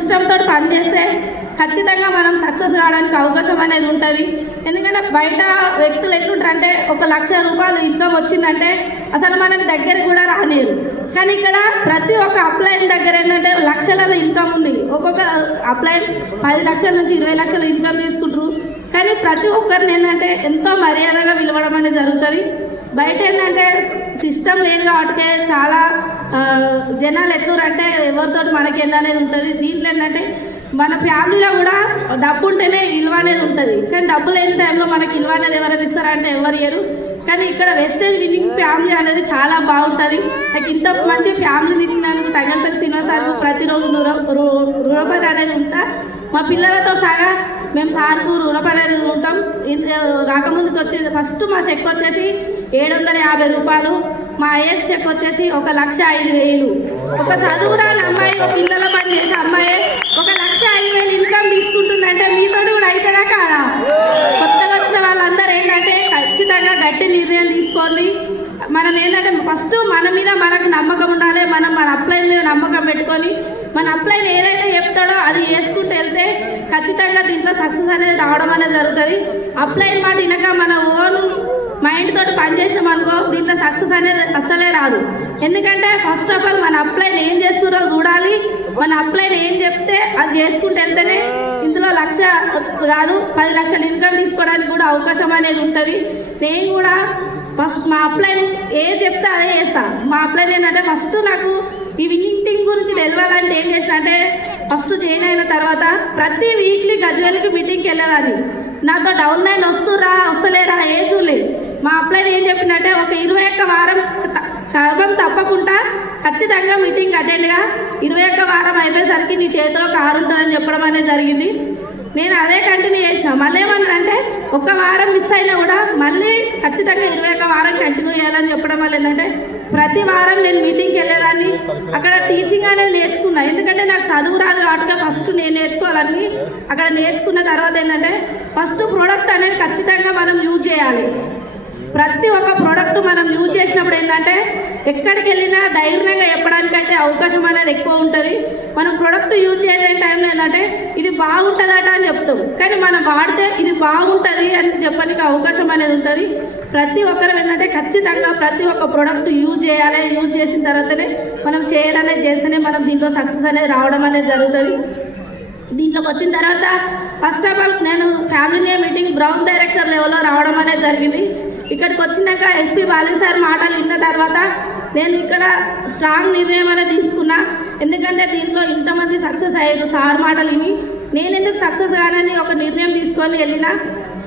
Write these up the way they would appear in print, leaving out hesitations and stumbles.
System తోటి పనిచేస్తే ఖచ్చితంగా మనం సక్సెస్ కావడానికి అవకాశం అనేది ఉంటుంది. ఎందుకంటే బయట వ్యక్తులు ఎట్లుంటారంటే 1,00,000 రూపాయలు ఇన్కమ్ వచ్చిందంటే అసలు మనకి దగ్గరికి కూడా రానియరు. కానీ ఇక్కడ ప్రతి ఒక్క అప్లైన్ దగ్గర ఏంటంటే లక్షల ఇన్కమ్ ఉంది. ఒక్కొక్క అప్లైన్ 10 లక్షల నుంచి 20 లక్షల ఇన్కమ్ తీసుకుంటారు. కానీ ప్రతి ఒక్కరిని ఏంటంటే ఎంతో మర్యాదగా పిలవడం అనేది జరుగుతుంది. బయట ఏంటంటే సిస్టమ్ లేదు కాబట్టి చాలా జనాలు ఎట్లురంటే ఎవరితో మనకేందనేది ఉంటుంది. దీంట్లో ఏంటంటే మన ఫ్యామిలీలో కూడా డబ్బు ఉంటేనే విలువ అనేది ఉంటుంది. కానీ డబ్బు లేని టైంలో మనకి విలువ అనేది ఎవరైనా ఇస్తారంటే ఎవరు ఇయ్యరు. కానీ ఇక్కడ వెస్టేజ్ లివింగ్ ఫ్యామిలీ అనేది చాలా బాగుంటుంది. నాకు ఇంత మంచి ఫ్యామిలీని ఇచ్చినందుకు తంగలపల్లి శ్రీనివాస్ సార్కు ప్రతిరోజు రుణపడి అనేది ఉంటా. మా పిల్లలతో సహా మేము సార్కు రుణపడి అనేది ఉంటాం. రాకముందుకు వచ్చేది ఫస్ట్ మా చెక్ వచ్చేసి 750 రూపాయలు, మా ఐఎస్ చెక్ వచ్చేసి 1,05,000. ఒక చదువురాని అమ్మాయి, ఒక పిల్లల పని చేసే అమ్మాయి 1,05,000 ఇన్కమ్ తీసుకుంటుందంటే మీతో కూడా అవుతుందా కాదా? కొత్తగా వచ్చిన వాళ్ళందరూ ఏంటంటే ఖచ్చితంగా గట్టి నిర్ణయం తీసుకోండి. మనం ఏంటంటే ఫస్ట్ మన మీద మనకు నమ్మకం ఉండాలి. మనం మన అప్లైన్ మీద నమ్మకం పెట్టుకొని మన అప్లైన్ ఏదైతే చెప్తాడో అది వేసుకుంటూ వెళ్తే ఖచ్చితంగా దీంట్లో సక్సెస్ అనేది రావడం అనేది జరుగుతుంది. అప్లైన్ మాట వినక మన ఓన్ మైండ్ తోటి పనిచేసాం అనుకో దీంట్లో సక్సెస్ అనేది అస్సలే రాదు. ఎందుకంటే ఫస్ట్ ఆఫ్ ఆల్ మన అప్లైన్ ఏం చేస్తున్నారో చూడాలి. మన అప్లైన్ ఏం చెప్తే అది చేసుకుంటూ వెళ్తేనే ఇందులో 1,00,000 కాదు 10 లక్షల ఇన్కమ్ తీసుకోవడానికి కూడా అవకాశం అనేది ఉంటుంది. నేను కూడా ఫస్ట్ మా అప్లైన్ ఏం చెప్తే అదే చేస్తాను. మా అప్లైన్ ఏంటంటే ఫస్ట్ నాకు ఈ విన్నింగ్ టీమ్ గురించి తెలియాలంటే ఏం చేసిన అంటే ఫస్ట్ జాయిన్ అయిన తర్వాత ప్రతి వీక్లీ గజ్వేల్కి మీటింగ్కి వెళ్ళేదాన్ని. నాతో డౌన్ లైన్ వస్తురా వస్తలేరా ఏం చూడలేదు. మా అప్లైన్ ఏం చెప్పినట్టే ఒక 21 వారం క్రమం తప్పకుండా ఖచ్చితంగా మీటింగ్ అటెండ్గా 21 వారం అయిపోయేసరికి నీ చేతిలో కారు ఉంటుందని చెప్పడం అనేది జరిగింది. నేను అదే కంటిన్యూ చేసిన. మళ్ళీ ఏమన్నానంటే 1 వారం మిస్ అయినా కూడా మళ్ళీ ఖచ్చితంగా 21 వారం కంటిన్యూ చేయాలని చెప్పడం వల్ల ఏంటంటే ప్రతి వారం నేను మీటింగ్కి వెళ్ళేదాన్ని. అక్కడ టీచింగ్ అనేది నేర్చుకున్నా. ఎందుకంటే నాకు చదువు రాదు కాబట్టి ఫస్ట్ నేను నేర్చుకోవాలని అక్కడ నేర్చుకున్న తర్వాత ఏంటంటే ఫస్ట్ ప్రోడక్ట్ అనేది ఖచ్చితంగా మనం యూజ్ చేయాలి. ప్రతి ఒక్క ప్రోడక్ట్ మనం యూజ్ చేసినప్పుడు ఏంటంటే ఎక్కడికి వెళ్ళినా ధైర్యంగా చెప్పడానికైతే అవకాశం అనేది ఎక్కువ ఉంటుంది. మనం ప్రోడక్ట్ యూజ్ చేయలేని టైంలో ఏంటంటే ఇది బాగుంటుందట అని చెప్తాం. కానీ మనం వాడితే ఇది బాగుంటుంది అని చెప్పడానికి అవకాశం అనేది ఉంటుంది. ప్రతి ఒక్కరు ఏంటంటే ఖచ్చితంగా ప్రతి ఒక్క ప్రోడక్ట్ యూజ్ చేయాలి. యూజ్ చేసిన తర్వాతనే మనం షేర్ అనేది చేస్తేనే మనం దీంట్లో సక్సెస్ అనేది రావడం అనేది జరుగుతుంది. దీంట్లోకి వచ్చిన తర్వాత ఫస్ట్ ఆఫ్ ఆల్ నేను ఫ్యామిలీ మీటింగ్ బ్రౌన్ డైరెక్టర్ లెవెల్లో రావడం అనేది జరిగింది. ఇక్కడికి వచ్చినాక ఎస్పీ బాలి సార్ మాటలు విన్న తర్వాత నేను ఇక్కడ స్ట్రాంగ్ నిర్ణయం అనేది తీసుకున్నా. ఎందుకంటే దీంట్లో ఇంతమంది సక్సెస్ అయ్యారు సార్ మాటలు విని నేను ఎందుకు సక్సెస్ కానని ఒక నిర్ణయం తీసుకొని వెళ్ళిన.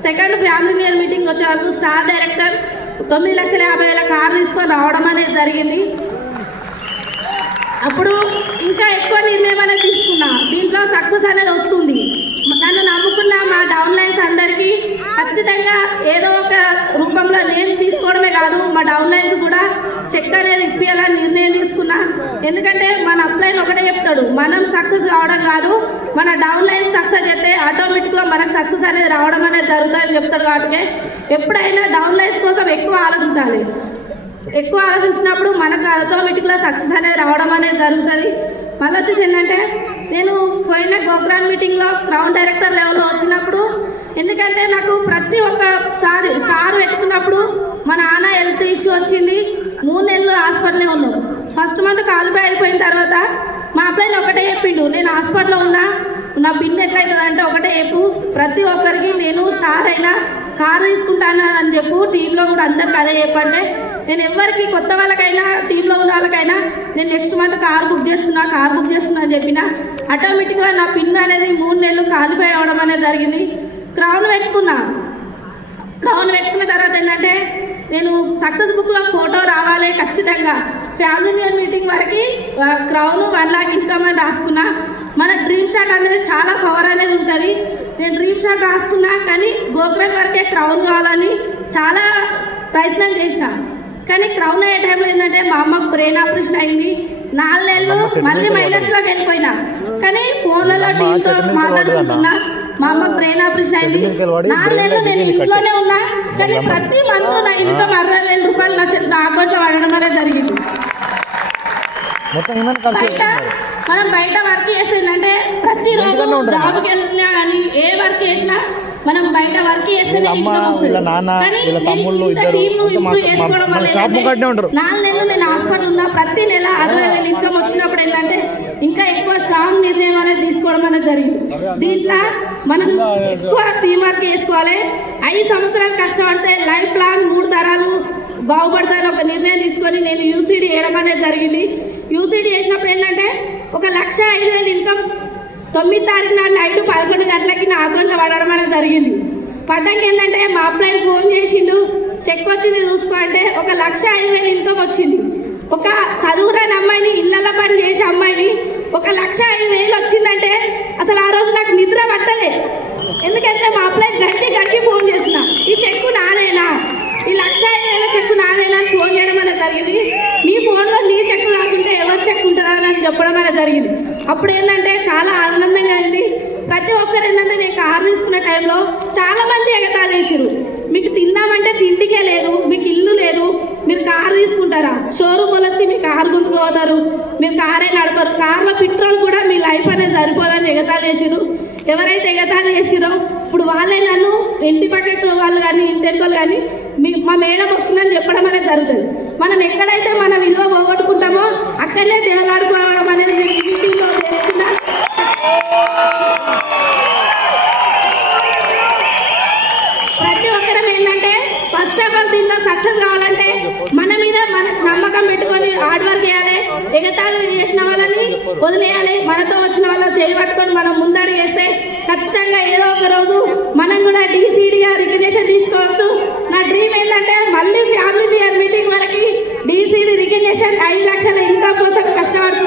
సెకండ్ ఫ్యామిలీ మీటింగ్ వచ్చే వరకు స్టార్ డైరెక్టర్ 9,50,000 కారు తీసుకొని రావడం అనేది జరిగింది. అప్పుడు ఇంకా ఎక్కువ నిర్ణయం అనేది తీసుకున్నా. దీంట్లో సక్సెస్ అనేది వస్తుంది. నన్ను నమ్ముకున్న మా డౌన్ లైన్స్ అందరికీ ఖచ్చితంగా ఏదో ఒక రూపంలో నేను తీసుకోవడమే కాదు మా డౌన్ లైన్స్ కూడా చెక్ అనేది ఇప్పించాలని నిర్ణయం తీసుకున్నా. ఎందుకంటే మన అప్లైన్ ఒకటే చెప్తాడు, మనం సక్సెస్ కావడం కాదు మన డౌన్ లైన్ సక్సెస్ చేస్తే ఆటోమేటిక్గా మనకు సక్సెస్ అనేది రావడం అనేది జరుగుతుందని చెప్తాడు. కాబట్టి ఎప్పుడైనా డౌన్ లైన్స్ కోసం ఎక్కువ ఆలోచించాలి. ఎక్కువ ఆలోచించినప్పుడు మనకు ఆటోమేటిక్గా సక్సెస్ అనేది రావడం అనేది జరుగుతుంది. మళ్ళీ వచ్చేసి ఏంటంటే నేను పోయిన గోగ్రాన్ మీటింగ్లో క్రౌన్ డైరెక్టర్ లెవెల్లో వచ్చినప్పుడు ఎందుకంటే నాకు ప్రతి ఒక్కసారి స్టార్ పెట్టుకున్నప్పుడు మా నాన్న హెల్త్ ఇష్యూ వచ్చింది. 3 నెలలు హాస్పిటల్లో ఉన్నాం. ఫస్ట్ మంత్ కాలుపై అయిపోయిన తర్వాత మా అబ్బాయిని ఒకటే చెప్పిండు, నేను హాస్పిటల్లో ఉన్నా నా పిన్ ఎట్లయితుంది అంటే ఒకటే చెప్పు ప్రతి ఒక్కరికి నేను స్టార్ అయినా కారు తీసుకుంటాను అని చెప్పు. టీంలో కూడా అందరికి అదే చెప్పంటే నేను ఎవరికి కొత్త వాళ్ళకైనా టీంలో ఉన్న వాళ్ళకైనా నేను నెక్స్ట్ మంత్ కారు బుక్ చేస్తున్నా అని చెప్పిన. ఆటోమేటిక్గా నా పిన్ అనేది 3 నెలలు క్వాలిఫై అవ్వడం అనేది జరిగింది. క్రౌన్ పెట్టుకున్న తర్వాత ఏంటంటే నేను సక్సెస్ బుక్లో ఫోటో రావాలి ఖచ్చితంగా. ఫ్యామిలీ మీటింగ్ వరకు క్రౌన్ 1 లాక్ ఇన్కమ్ అని రాసుకున్నా. మన డ్రీమ్ షాట్ అనేది చాలా పవర్ అనేది ఉంటుంది. నేను డ్రీమ్ షాట్ రాసుకున్నా కానీ గోగ్రాన్ వరకే క్రౌన్ కావాలని చాలా ప్రయత్నం చేసిన. కానీ క్రౌన్ అయ్యే టైంలో ఏంటంటే మా అమ్మకు బ్రెయిన్ ఆపరేషన్ అయింది. 4 నెలలు మళ్ళీ మైనస్లోకి వెళ్ళిపోయినా. కానీ ఫోన్లలో టీంతో మాట్లాడుకుంటున్నా. మా అమ్మకు బ్రెయిన్ ఆపరేషన్ అయింది. 4 నెలలు నేను ఇంట్లోనే ఉన్నా. కానీ ప్రతి మంత్ నా ఇన్కమ్ 60,000 రూపాయలు నా అకౌంట్లో పడడం అనేది జరిగింది. మనం బయట వర్క్ చేసేందంటే ప్రతిరోజు జాబ్కి వెళ్ళినా కానీ ఏ వర్క్ చేసినా మనం బయట వర్క్ చేస్తేనే ఇన్కమ్ వస్తుంది. కానీ చేసుకోవడం వల్ల 4 నెలలు నేను హాస్పిటల్ ఉన్నా ప్రతి నెల 60,000 ఇన్కమ్ వచ్చినప్పుడు ఏంటంటే ఇంకా ఎక్కువ స్ట్రాంగ్ నిర్ణయం అనేది తీసుకోవడం అనేది జరిగింది. దీంట్లో మనం ఎక్కువ టీం వర్క్ చేసుకోవాలి. 5 సంవత్సరాలు కష్టపడితే లైఫ్ లాంగ్ 3 తరాలు బాగుపడతాయని ఒక నిర్ణయం తీసుకొని నేను యూసీడీ వేయడం అనేది జరిగింది. యూసీడీ చేసినప్పుడు ఏంటంటే 1,05,000 ఇన్కమ్ 9 తారీఖు నాడు నైట్ 11 గంటలకి నా అకౌంట్లో పడడం అనేది జరిగింది. పడ్డాక ఏంటంటే మా అబ్బాయి ఫోన్ చేసిండు, చెక్ వచ్చింది చూసుకో అంటే 1,05,000 ఇన్కమ్ వచ్చింది. ఒక చదువురాని అమ్మాయిని ఇళ్ళల్లో పని చేసే అమ్మాయిని 1,05,000 వచ్చిందంటే అసలు ఆ రోజు నాకు నిద్ర పట్టలే. ఎందుకంటే మా అబ్బాయి గట్టి ఫోన్ చేసిన ఈ చెక్కు నాదేనా, ఈ 1,05,000 చెక్కు నాదేనా అని ఫోన్ చేయడం అనేది జరిగింది. నీ ఫోన్లో నీ చెక్కు కాకుంటే ఎవరు చెక్కు ఉంటుందా అని చెప్పడం అనేది జరిగింది. అప్పుడు ఏంటంటే చాలా ఆనందంగా అయింది. ప్రతి ఒక్కరు ఏంటంటే నేను కారు తీసుకున్న టైంలో చాలామంది ఎగతాళి చేసిరు. మీకు తిందామంటే తిండికే లేదు, మీకు ఇల్లు లేదు, మీరు కారు తీసుకుంటారా, షోరూమ్ వచ్చి మీ కారు గుంజుకోతారు, మీరు కారే నడపరు, కార్లో పెట్రోల్ కూడా మీ లైఫ్ అనేది సరిపోదని ఎగతాళి చేసిరు. ఎవరైతే ఎగతాళి చేసిరో ఇప్పుడు వాళ్ళే నన్ను ఇంటి పక్కకు వాళ్ళు కానీ ఇంటి వాళ్ళు కానీ మా మేడం వస్తుందని చెప్పడం అనేది జరుగుతుంది. మనం ఎక్కడైతే మన విలువ పోగొట్టుకుంటామో అక్కడనే దేవలాడుకోవడం అనేది నేను మీటింగ్లో చేస్తున్నా. ప్రతి ఒక్కరం ఏంటంటే ఫస్ట్ ఆఫ్ ఆల్ దీంట్లో సక్సెస్ కావాలంటే మన మీద మనకు నమ్మకం పెట్టుకొని హార్డ్ వర్క్ చేయాలి. ఎగతాళి చేసిన వాళ్ళని వదిలేయాలి. మనతో వచ్చిన వాళ్ళ చేయి పట్టుకొని మనం ముందడుగు వేస్తే ఖచ్చితంగా ఏదో ఒక రోజు మనం కూడా డీసీడీగా రికగ్నిషన్ తీసుకోవచ్చు. నా డ్రీమ్ ఏంటంటే మళ్ళీ ఫ్యామిలీ ఇయర్ మీటింగ్ వరకు డీసీడీ రికగ్నిషన్ 5 లక్షల ఇన్కమ్ కోసం కష్టపడుతుంది.